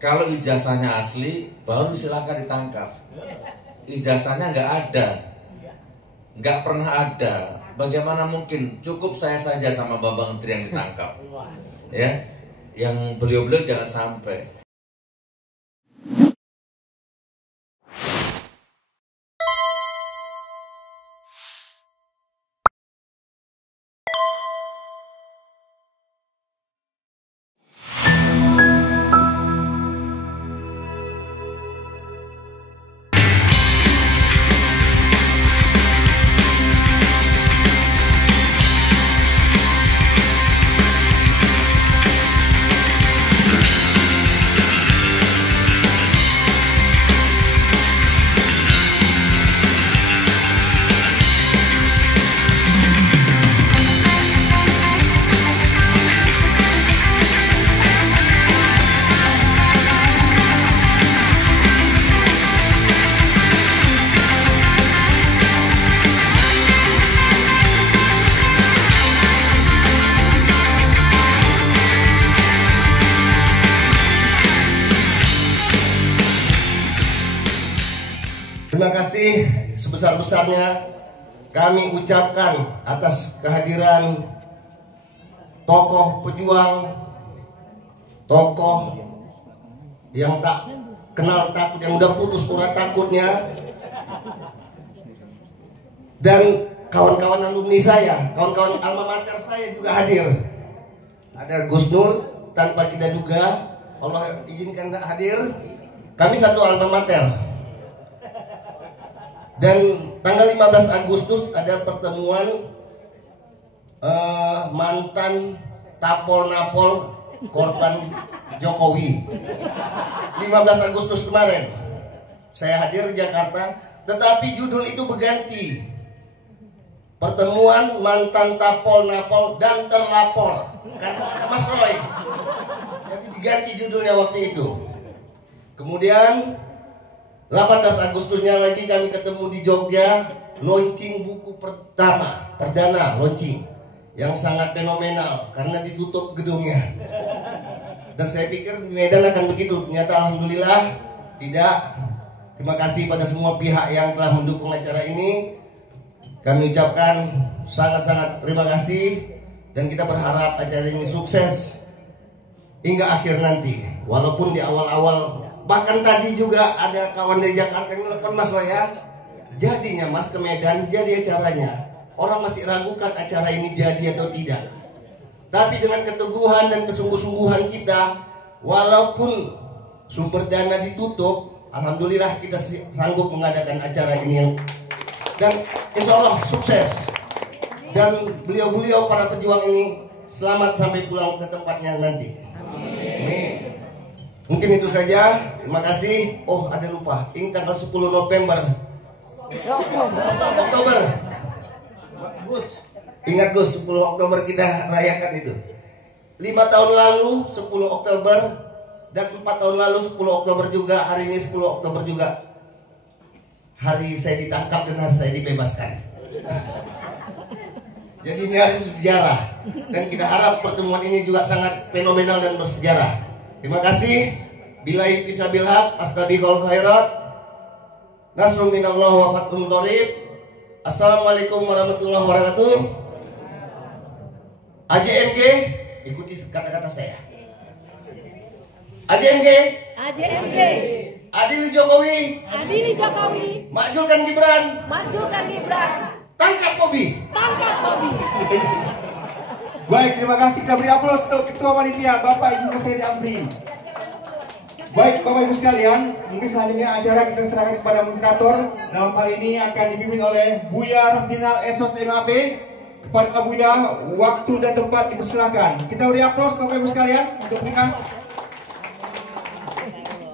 Kalau ijazahnya asli, baru silakan ditangkap. Ijazahnya nggak ada, nggak pernah ada. Bagaimana mungkin? Cukup saya saja sama Bapak Menteri yang ditangkap, ya. Yang beliau-beliau jangan sampai. Terima kasih sebesar-besarnya kami ucapkan atas kehadiran tokoh pejuang, tokoh yang tak kenal takut, yang udah putus urat takutnya, dan kawan-kawan alumni saya, kawan-kawan alma mater saya juga hadir. Ada Gus Nur, tanpa kita duga Allah izinkan hadir. Kami satu alma mater. Dan tanggal 15 Agustus ada pertemuan mantan Tapol-Napol Korban Jokowi. 15 Agustus kemarin saya hadir di Jakarta, tetapi judul itu berganti. Pertemuan mantan Tapol-Napol dan terlapor, kan Mas Roy. Jadi diganti judulnya waktu itu. Kemudian 18 Agustusnya lagi kami ketemu di Jogja, launching buku perdana launching yang sangat fenomenal karena ditutup gedungnya. Dan saya pikir Medan akan begitu, ternyata alhamdulillah tidak. Terima kasih pada semua pihak yang telah mendukung acara ini. Kami ucapkan sangat-sangat terima kasih dan kita berharap acara ini sukses hingga akhir nanti. Walaupun di awal-awal, bahkan tadi juga ada kawan dari Jakarta yang telepon Mas Roya, jadinya Mas ke Medan, jadi acaranya. Orang masih ragukan acara ini jadi atau tidak. Tapi dengan keteguhan dan kesungguh-sungguhan kita, walaupun sumber dana ditutup, alhamdulillah kita sanggup mengadakan acara ini. Dan insya Allah sukses. Dan beliau-beliau para pejuang ini selamat sampai pulang ke tempatnya nanti. Amin. Mungkin itu saja. Terima kasih. Oh, ada lupa. Ini tanggal 10 November. Oktober. Gus. Ingat Gus, 10 Oktober kita rayakan itu. 5 tahun lalu 10 Oktober dan 4 tahun lalu 10 Oktober juga. Hari ini 10 Oktober juga. Hari saya ditangkap dan hari saya dibebaskan. Jadi ini hari sejarah. Dan kita harap pertemuan ini juga sangat fenomenal dan bersejarah. Terima kasih. Billahi fisabil haq, astabiqul khairat. Nasrun minallah wa fathun qarib. Assalamualaikum warahmatullahi wabarakatuh. AJMG, ikuti kata-kata saya. AJMG. AJMG. Adili Jokowi. Adili Jokowi. Makjulkan Gibran. Makjulkan Gibran. Tangkap Bobi. Tangkap Bobi. Baik, terima kasih. Kita beri aplaus untuk Ketua Panitia Bapak Izin Ferry Amri. Baik, Bapak Ibu sekalian, mungkin selanjutnya acara kita serahkan kepada moderator. Dalam hal ini akan dipimpin oleh Buya Rafdinal Esos MAP. Kepada Buya, waktu dan tempat dipersilakan. Kita beri aplaus Bapak Ibu sekalian untuk Buya.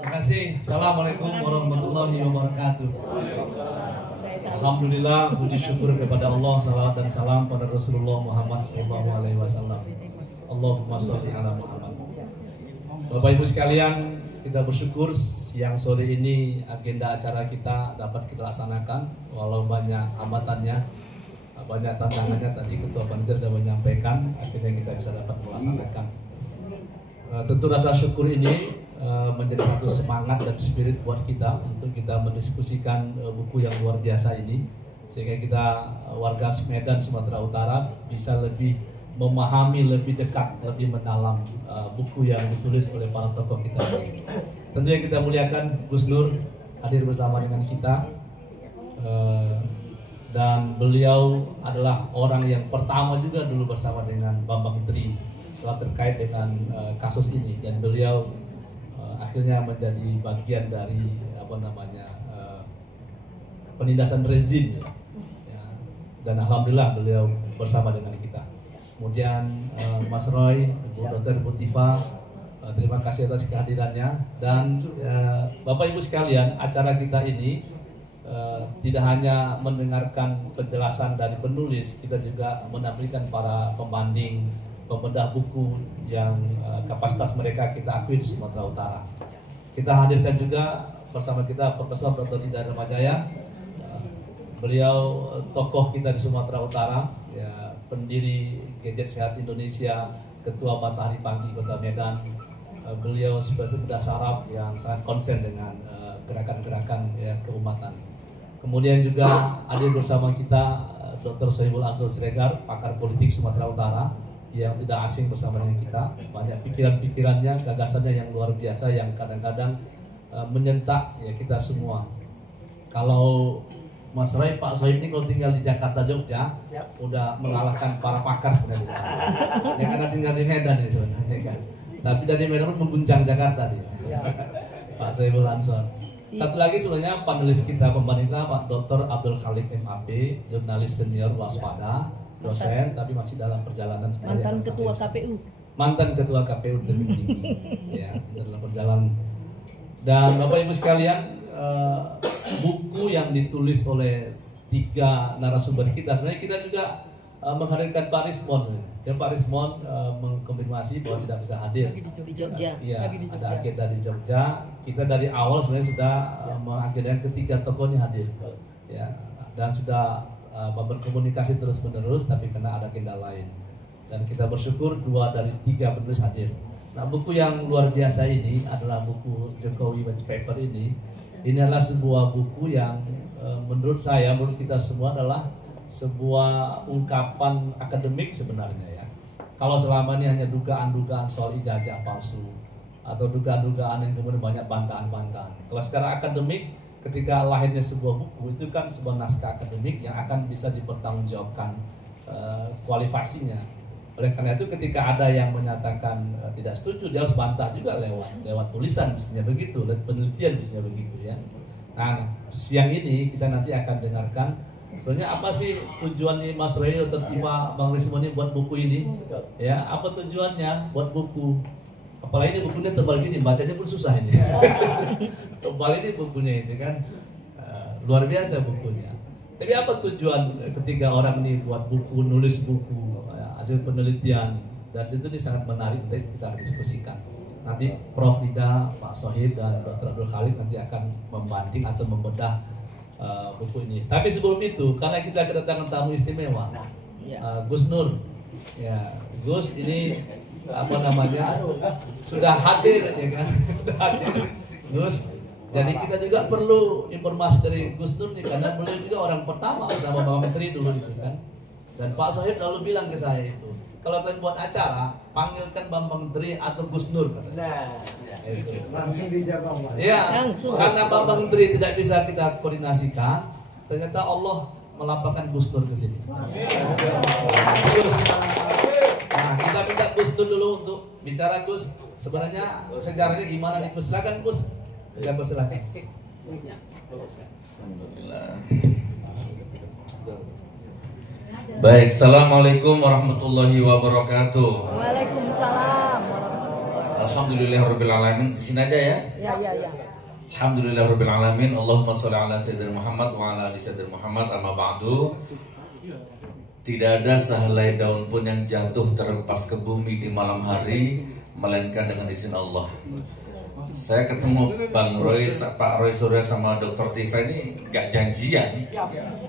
Terima kasih. Assalamualaikum warahmatullahi wabarakatuh. Alhamdulillah, puji syukur kepada Allah, salawat dan salam pada Rasulullah Muhammad SAW. Allahumma sholli ala Muhammad. Bapak Ibu sekalian, kita bersyukur siang sore ini agenda acara kita dapat kita laksanakan, walau banyak hambatannya, banyak tantangannya. Tadi Ketua Panitia sudah menyampaikan, akhirnya kita bisa dapat melaksanakan. Tentu rasa syukur ini menjadi satu semangat dan spirit buat kita untuk kita mendiskusikan buku yang luar biasa ini, sehingga kita warga Medan Sumatera Utara bisa lebih memahami lebih dekat, lebih mendalam buku yang ditulis oleh para tokoh kita. Tentu yang kita muliakan, Gus Nur hadir bersama dengan kita, dan beliau adalah orang yang pertama juga dulu bersama dengan Bambang Tri setelah terkait dengan kasus ini, dan beliau akhirnya menjadi bagian dari penindasan rezim, ya. Dan alhamdulillah beliau bersama dengan kita. Kemudian Mas Roy, Bu Dr. Bu Tifa, terima kasih atas kehadirannya. Dan Bapak Ibu sekalian, acara kita ini tidak hanya mendengarkan penjelasan dari penulis, kita juga menampilkan para pembanding, pembedah buku yang kapasitas mereka kita akui di Sumatera Utara. Kita hadirkan juga bersama kita Profesor Dr. Dida Ramajaya. Beliau tokoh kita di Sumatera Utara, ya, pendiri Gadget Sehat Indonesia, Ketua Matahari Pagi Kota Medan. Beliau sebagai budak saraf yang sangat konsen dengan gerakan-gerakan ya, keumatan. Kemudian juga hadir bersama kita Dr. Sohibul Ansor Siregar, pakar politik Sumatera Utara, yang tidak asing bersama dengan kita. Banyak pikiran-pikirannya, gagasannya yang luar biasa, yang kadang-kadang menyentak ya kita semua. Kalau Mas Roy, Pak Sohib ini kalau tinggal di Jakarta, Jogja, udah mengalahkan para pakar sebenarnya. Ya karena tinggal di Medan ini sebenarnya kan. Tapi dari Medan pun mengguncang Jakarta dia. Pak Sohibul Ansor. Satu lagi sebenarnya panelis kita pembanding kita Pak Dr. Abdul Khalik MAP, jurnalis senior waspada, dosen tapi masih dalam perjalanan Mantan ketua KPU. Mantan ketua KPU tertinggi ya, dalam perjalanan. Dan Bapak Ibu sekalian, buku yang ditulis oleh 3 narasumber kita, sebenarnya kita juga menghadirkan Pak Rismon. Ya, Pak Rismon mengkonfirmasi bahwa tidak bisa hadir Di Jogja. Iya, ada agenda di Jogja. Kita dari awal sebenarnya sudah mengagendakan ketiga tokohnya hadir, ya, dan sudah berkomunikasi terus-menerus, tapi karena ada agenda lain. Dan kita bersyukur 2 dari 3 penulis hadir. Nah, buku yang luar biasa ini adalah buku Jokowi White Paper ini. Ini adalah sebuah buku yang menurut saya, menurut kita semua adalah sebuah ungkapan akademik sebenarnya ya. Kalau selama ini hanya dugaan-dugaan soal ijazah palsu atau dugaan-dugaan yang kemudian banyak bantahan-bantahan. Kalau secara akademik, ketika lahirnya sebuah buku itu kan sebuah naskah akademik yang akan bisa dipertanggungjawabkan kualifikasinya. Oleh karena itu ketika ada yang menyatakan tidak setuju, dia harus bantah juga lewat tulisan, mestinya begitu, lewat penelitian mestinya begitu ya. Nah, siang ini kita nanti akan dengarkan sebenarnya apa sih tujuannya Mas Roy atau Bang Rismon ini buat buku ini? Ya, apa tujuannya buat buku? Apalagi ini bukunya tebal gini, bacanya pun susah ini. Tebal ini bukunya ini kan luar biasa bukunya. Tapi apa tujuan ketiga orang ini buat buku, nulis buku, hasil penelitian, dan itu ini sangat menarik untuk kita diskusikan. Nanti Prof. Dida, Pak Sohib, dan Dr. Abdul Khalik nanti akan membanding atau membedah buku ini. Tapi sebelum itu, karena kita kedatangan tamu istimewa, Gus Nur, ya Gus ini sudah hadir ya kan, sudah hadir Gus. Jadi kita juga perlu informasi dari Gus Nur nih, karena beliau juga orang pertama sama Bang Menteri dulu gitu kan. Dan Pak Sohib lalu bilang ke saya itu, kalau kalian buat acara, panggilkan Bang Menteri atau Gus Nur katanya. Langsung dijawab. Iya, karena Bang Menteri tidak bisa kita koordinasikan, ternyata Allah melapangkan Gus Nur ke sini. Nah, kita minta Gus Nur dulu untuk bicara. Gus, sebenarnya sejarahnya gimana nih Gus? Silakan Gus. Ya, silakan. Alhamdulillah. Baik, assalamualaikum warahmatullahi wabarakatuh. Waalaikumsalam. Alhamdulillahirabbil alamin. Di sini aja ya. Ya. Alhamdulillahirabbil alamin. Allahumma shalli ala sayyidina Muhammad wa ala ali sayyidina Muhammad. Amma ba'du. Tidak ada sehelai daun pun yang jatuh terlepas ke bumi di malam hari melainkan dengan izin Allah. Saya ketemu Bang Roy, Pak Roy Surya sama Dr. Tifa ini gak janjian,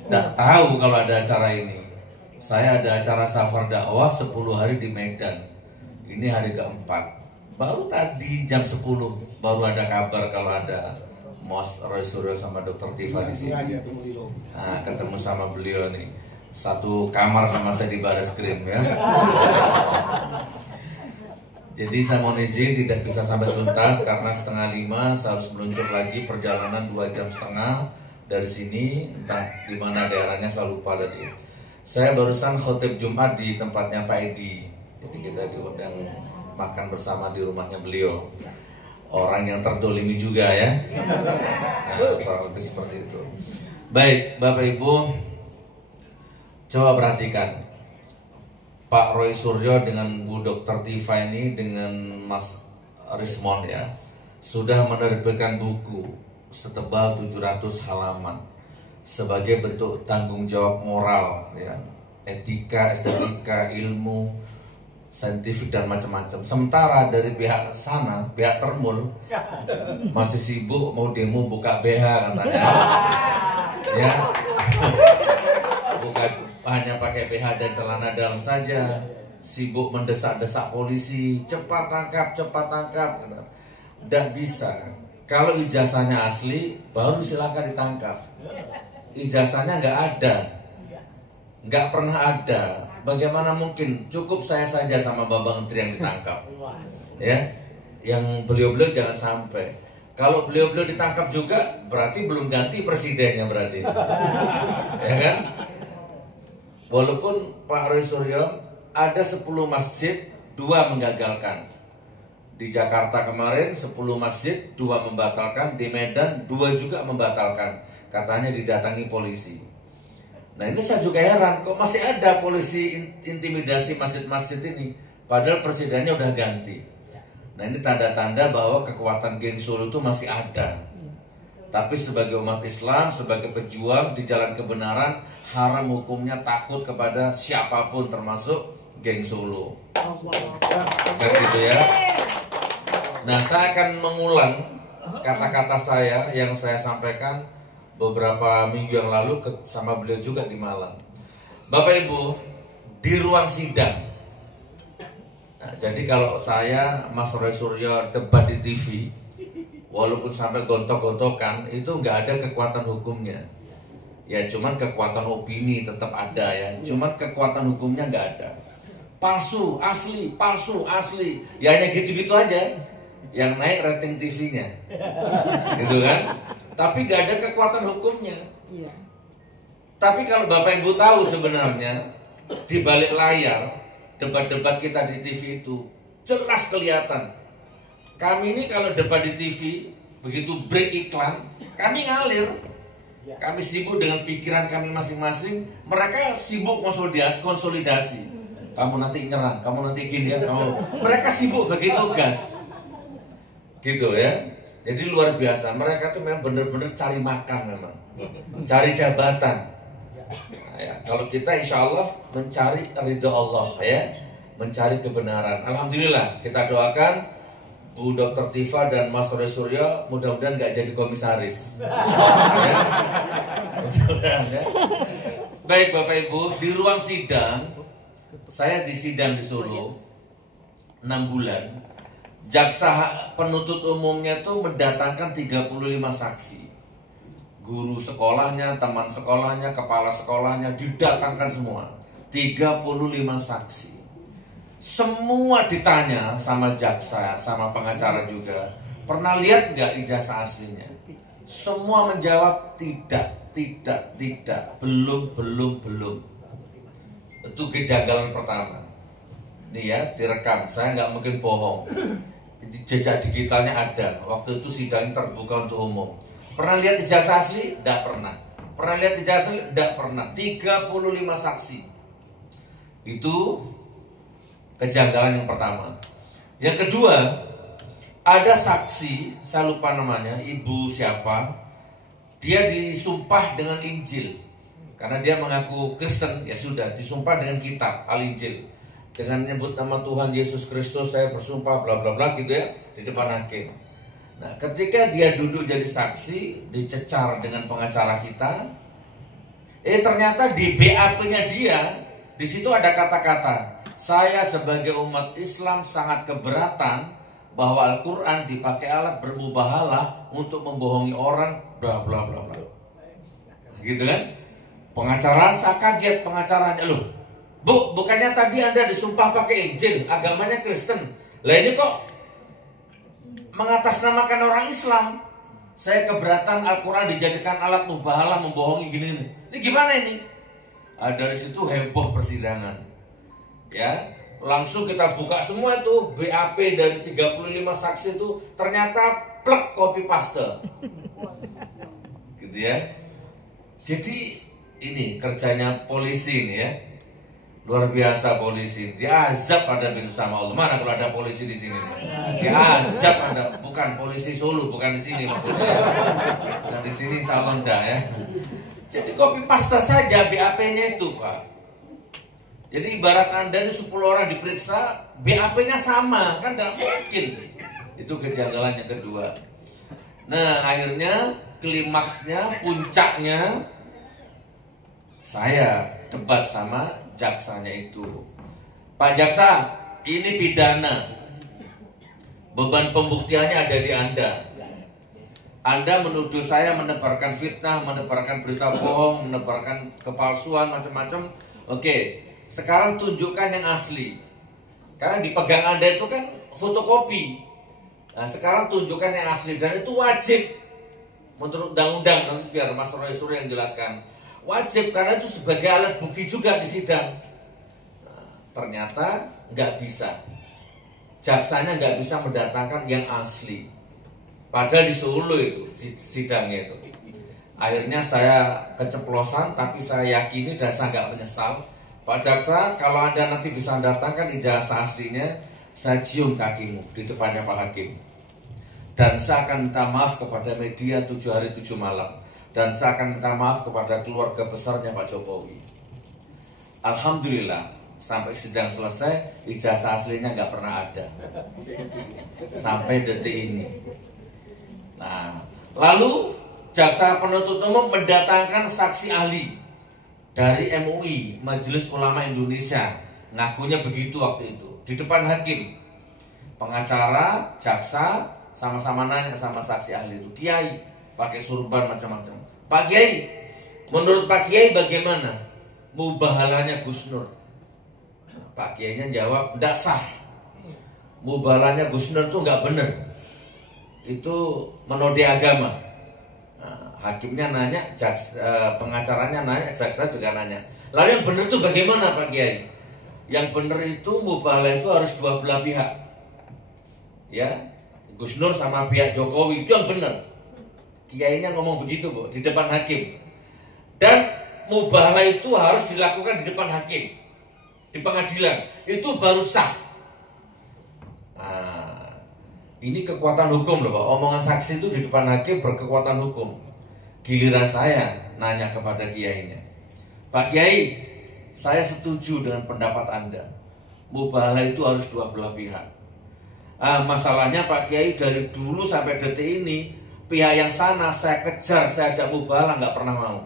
gak tahu kalau ada acara ini. Saya ada acara safar dakwah 10 hari di Medan. Ini hari keempat. Baru tadi jam 10 baru ada kabar kalau ada Mas Roy Suryo sama Dr. Tifa di sini. Nah, ketemu sama beliau nih. Satu kamar sama saya di Baris Krim ya. Jadi saya mohon izin tidak bisa sampai tuntas karena 4:30 saya harus meluncur lagi perjalanan 2,5 jam dari sini, entah di mana daerahnya saya lupa tadi. Saya barusan khotib Jumat di tempatnya Pak Edi. Jadi kita diundang makan bersama di rumahnya beliau. Orang yang terdolimi juga ya. Nah, kurang lebih seperti itu. Baik, Bapak Ibu, coba perhatikan. Pak Roy Suryo dengan Bu Dr. Tifa ini dengan Mas Rismon ya sudah menerbitkan buku setebal 700 halaman sebagai bentuk tanggung jawab moral ya, etika, estetika, ilmu, saintifik dan macam-macam. Sementara dari pihak sana, pihak Termul masih sibuk mau demo buka BH katanya. Ya. Buka hanya pakai BH dan celana dalam saja, sibuk mendesak-desak polisi, cepat tangkap, tidak bisa. Kalau ijazahnya asli, baru silakan ditangkap. Ijazahnya nggak ada, nggak pernah ada. Bagaimana mungkin? Cukup saya saja sama Bapak Menteri yang ditangkap, ya. Yang beliau-beliau jangan sampai. Kalau beliau-beliau ditangkap juga, berarti belum ganti presidennya berarti, ya kan? Walaupun Pak Roy Suryo ada 10 masjid, 2 menggagalkan. Di Jakarta kemarin 10 masjid, 2 membatalkan. Di Medan 2 juga membatalkan. Katanya didatangi polisi. Nah ini saya juga heran, kok masih ada polisi intimidasi masjid-masjid ini. Padahal presidennya udah ganti. Nah ini tanda-tanda bahwa kekuatan geng Solo itu masih ada. Tapi sebagai umat Islam, sebagai pejuang di jalan kebenaran, haram hukumnya takut kepada siapapun termasuk geng Solo. Kan gitu ya. Nah, saya akan mengulang kata-kata saya yang saya sampaikan beberapa minggu yang lalu sama beliau juga di Malang. Bapak Ibu, di ruang sidang. Nah, jadi kalau saya Mas Roy Suryo debat di TV, walaupun sampai gontok-gontokan itu nggak ada kekuatan hukumnya. Ya cuman kekuatan opini tetap ada ya. Cuman kekuatan hukumnya nggak ada. Palsu, asli, palsu, asli. Ya hanya gitu-gitu aja. Yang naik rating TV-nya. Gitu kan? Tapi nggak ada kekuatan hukumnya. Tapi kalau Bapak Ibu tahu sebenarnya di balik layar debat-debat kita di TV itu jelas kelihatan. Kami ini kalau debat di TV, begitu break iklan, kami ngalir. Kami sibuk dengan pikiran kami masing-masing. Mereka sibuk konsolidasi. Kamu nanti nyerang, kamu nanti gini ya. Mereka sibuk bagi tugas. Gitu ya. Jadi luar biasa. Mereka tuh memang benar-benar cari makan memang. Cari jabatan. Nah, ya. Kalau kita insya Allah mencari ridho Allah ya. Mencari kebenaran. Alhamdulillah kita doakan Bu Dr. Tifa dan Mas Roy Suryo mudah-mudahan gak jadi komisaris. Ya. Mudah-mudahan ya. Baik Bapak Ibu, di ruang sidang, saya di sidang di Solo 6 bulan. Jaksa penuntut umumnya tuh mendatangkan 35 saksi. Guru sekolahnya, teman sekolahnya, kepala sekolahnya didatangkan semua. 35 saksi. Semua ditanya sama jaksa, sama pengacara juga. Pernah lihat nggak ijazah aslinya? Semua menjawab tidak, belum. Itu kejanggalan pertama. Nih ya, direkam. Saya nggak mungkin bohong. Jejak digitalnya ada. Waktu itu sidang terbuka untuk umum. Pernah lihat ijazah asli? Tidak pernah. Pernah lihat ijazah asli? Tidak pernah. 35 saksi. Itu kejanggalan yang pertama. Yang kedua, ada saksi, saya lupa namanya, ibu siapa. Dia disumpah dengan Injil. Karena dia mengaku Kristen, ya sudah, disumpah dengan kitab Al-Injil. Dengan menyebut nama Tuhan Yesus Kristus, saya bersumpah bla bla bla gitu ya, di depan hakim. Nah, ketika dia duduk jadi saksi, dicecar dengan pengacara kita, ternyata di BAP-nya dia, di situ ada kata-kata, saya sebagai umat Islam sangat keberatan bahwa Al-Quran dipakai alat bermubahalah untuk membohongi orang, bla bla bla bla. Gitu kan? Pengacara, saya kaget pengacaranya, loh, Bu, bukannya tadi Anda disumpah pakai Injil, agamanya Kristen. Lah ini kok mengatasnamakan orang Islam. Saya keberatan Al-Quran dijadikan alat mubahalah membohongi gini. Ini gimana ini? Dari situ heboh persidangan. Ya, langsung kita buka semua itu BAP dari 35 saksi itu ternyata plek copy paste. Gitu ya. Jadi ini kerjanya polisi nih ya. Luar biasa polisi. Diazab pada besok sama Allah. Mana kalau ada polisi di sini nih? Diazab ada, bukan polisi Solo, bukan di sini maksudnya. Nah di sini Salonda ya. Jadi copy paste saja BAP-nya itu, Pak. Jadi ibarat Anda ini 10 orang diperiksa, BAP-nya sama, kan tidak mungkin. Itu kejanggalan yang kedua. Nah akhirnya klimaksnya, puncaknya, saya debat sama jaksanya itu. Pak Jaksa, ini pidana. Beban pembuktiannya ada di Anda. Anda menuduh saya menebarkan fitnah, menebarkan berita bohong, menebarkan kepalsuan, macam-macam. Oke. Sekarang tunjukkan yang asli. Karena dipegang Anda itu kan fotokopi. Nah sekarang tunjukkan yang asli. Dan itu wajib. Menurut undang-undang, nanti biar Mas Roy Suryo yang jelaskan. Wajib karena itu sebagai alat bukti juga di sidang. Nah, ternyata nggak bisa. Jaksanya nggak bisa mendatangkan yang asli. Padahal di Solo itu sidangnya itu. Akhirnya saya keceplosan, tapi saya yakini dan saya nggak menyesal. Pak Jaksa, kalau Anda nanti bisa datangkan ijazah aslinya, saya cium kakimu di depannya Pak Hakim. Dan saya akan minta maaf kepada media 7 hari 7 malam. Dan saya akan minta maaf kepada keluarga besarnya Pak Jokowi. Alhamdulillah, sampai sidang selesai, ijazah aslinya nggak pernah ada. Sampai detik ini. Nah, lalu jaksa penuntut umum mendatangkan saksi ahli dari MUI, Majelis Ulama Indonesia, ngakunya begitu waktu itu di depan hakim. Pengacara, jaksa sama-sama nanya sama saksi ahli itu, Kiai pakai surban macam-macam. Pak Kiai, menurut Pak Kiai bagaimana mubahalanya Gus Nur? Pak Kiainya jawab, tidak sah. Mubahalanya Gus Nur itu nggak benar. Itu menodai agama. Hakimnya nanya, pengacaranya nanya, jaksa juga nanya. Lalu yang benar itu bagaimana Pak Kiai? Yang benar itu mubahalah itu harus dua belah pihak. Ya, Gus Nur sama pihak Jokowi itu yang benar. Kiainya ngomong begitu Bu, di depan hakim. Dan mubahalah itu harus dilakukan di depan hakim, di pengadilan. Itu baru sah. Nah, ini kekuatan hukum loh Pak. Omongan saksi itu di depan hakim berkekuatan hukum. Giliran saya nanya kepada kiainya, Pak Kiai, saya setuju dengan pendapat Anda. Mubahalah itu harus dua belah pihak. Masalahnya Pak Kiai, dari dulu sampai detik ini pihak yang sana saya kejar, saya ajak mubahalah nggak pernah mau.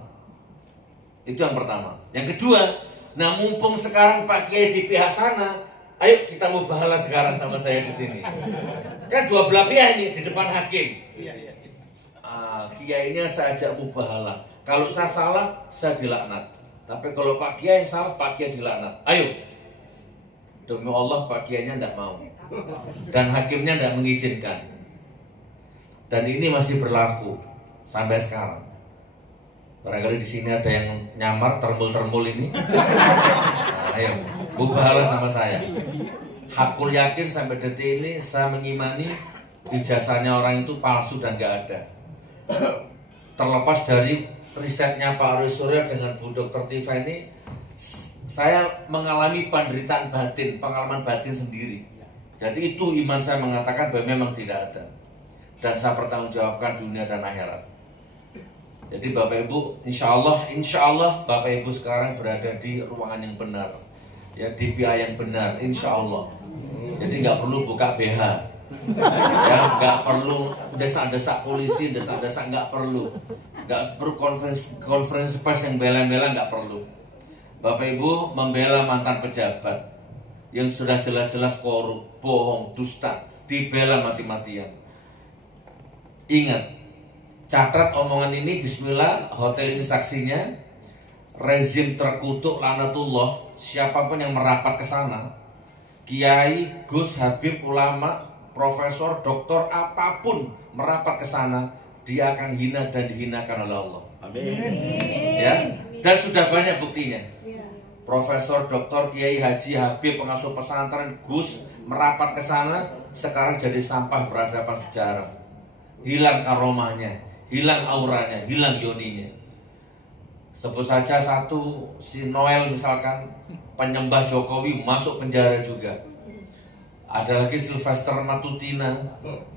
Itu yang pertama. Yang kedua, nah mumpung sekarang Pak Kiai di pihak sana, ayo kita mubahalah sekarang sama saya di sini. Kan dua belah pihak ini di depan hakim. Kiainya saya ajak mubahalah. Kalau saya salah, saya dilaknat. Tapi kalau Pak Kiai yang salah, Pak Kiai dilaknat. Ayo. Demi Allah Pak Kiainya tidak mau. Dan hakimnya tidak mengizinkan. Dan ini masih berlaku sampai sekarang. Barangkali di sini ada yang nyamar termul-termul ini. Nah, ayo, mubahalah sama saya. Hakul yakin sampai detik ini saya mengimani ijazahnya orang itu palsu dan gak ada. Terlepas dari risetnya Pak Roy Suryo dengan Bu Dr. Tifa ini, saya mengalami penderitaan batin, pengalaman batin sendiri. Jadi itu iman saya mengatakan bahwa memang tidak ada. Dan saya pertanggungjawabkan dunia dan akhirat. Jadi Bapak Ibu, insya Allah Bapak Ibu sekarang berada di ruangan yang benar, ya, di pihak yang benar, insya Allah. Jadi nggak perlu buka BH, ya, nggak perlu desak-desak polisi, desak-desak nggak perlu konferensi pers yang bela-bela nggak perlu. Bapak Ibu membela mantan pejabat yang sudah jelas-jelas korup, bohong, dusta, dibela mati-matian. Ingat, catat omongan ini, bismillah, hotel ini saksinya. Rezim terkutuk laknatullah, siapapun yang merapat ke sana, kiai, gus, habib, ulama, profesor, doktor, apapun merapat ke sana, dia akan hina dan dihinakan oleh Allah. Amin. Ya, dan sudah banyak buktinya. Profesor, doktor, kiai, haji, habib, pengasuh pesantren, gus merapat ke sana, sekarang jadi sampah peradaban sejarah. Hilang karomahnya, hilang auranya, hilang yoninya. Sebut saja satu, si Noel misalkan, penyembah Jokowi masuk penjara juga. Ada lagi Sylvester Matutina,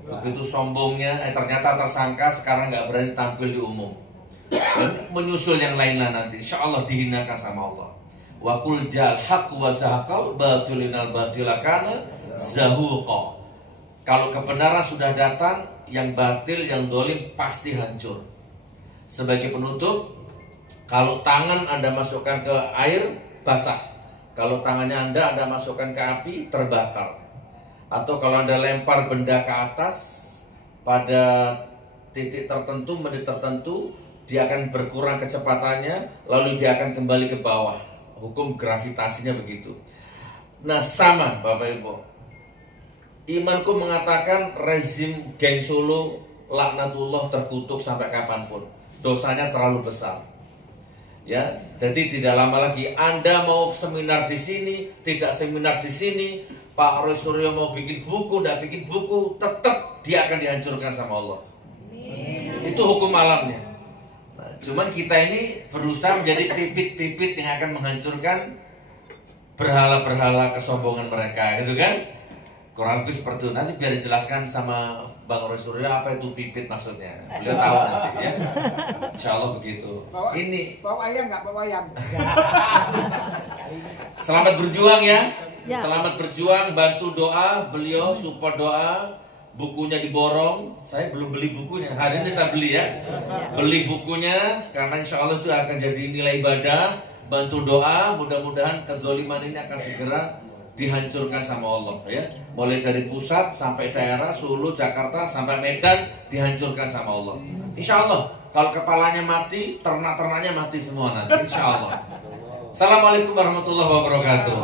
begitu sombongnya, ternyata tersangka, sekarang nggak berani tampil di umum. Dan menyusul yang lainnya nanti, insya Allah dihinakan sama Allah. Wa qul ja'al haqq wa zahaqal batilinal batilakana zahuqa. Kalau kebenaran sudah datang, yang batil, yang dolim pasti hancur. Sebagai penutup, kalau tangan Anda masukkan ke air, basah. Kalau tangannya Anda masukkan ke api, terbakar. Atau kalau Anda lempar benda ke atas, pada titik tertentu, menit tertentu, dia akan berkurang kecepatannya, lalu dia akan kembali ke bawah. Hukum gravitasinya begitu. Nah, sama Bapak Ibu, imanku mengatakan rezim geng Solo laknatullah terkutuk sampai kapanpun. Dosanya terlalu besar. Ya, jadi tidak lama lagi Anda mau seminar di sini, tidak seminar di sini, Pak Roy Suryo mau bikin buku, tidak bikin buku, tetap dia akan dihancurkan sama Allah. Itu hukum alamnya. Nah, cuman kita ini berusaha menjadi pipit-pipit yang akan menghancurkan berhala-berhala kesombongan mereka, gitu kan? Kurang lebih seperti itu. Nanti biar dijelaskan sama Bang Roy Suryo apa itu pipit maksudnya. Beliau tahu nanti ya. Insya Allah begitu. Bawa ayam nggak? Bawa ayam. Selamat berjuang ya. Ya. Selamat berjuang, bantu doa, beliau support doa, bukunya diborong. Saya belum beli bukunya, hari ini saya beli ya. Beli bukunya, karena insya Allah itu akan jadi nilai ibadah. Bantu doa, mudah-mudahan kezaliman ini akan segera dihancurkan sama Allah ya. Mulai dari pusat sampai daerah, Solo, Jakarta, sampai Medan, dihancurkan sama Allah. Insya Allah, kalau kepalanya mati, ternak-ternaknya mati semua nanti, insya Allah. Assalamualaikum warahmatullahi wabarakatuh.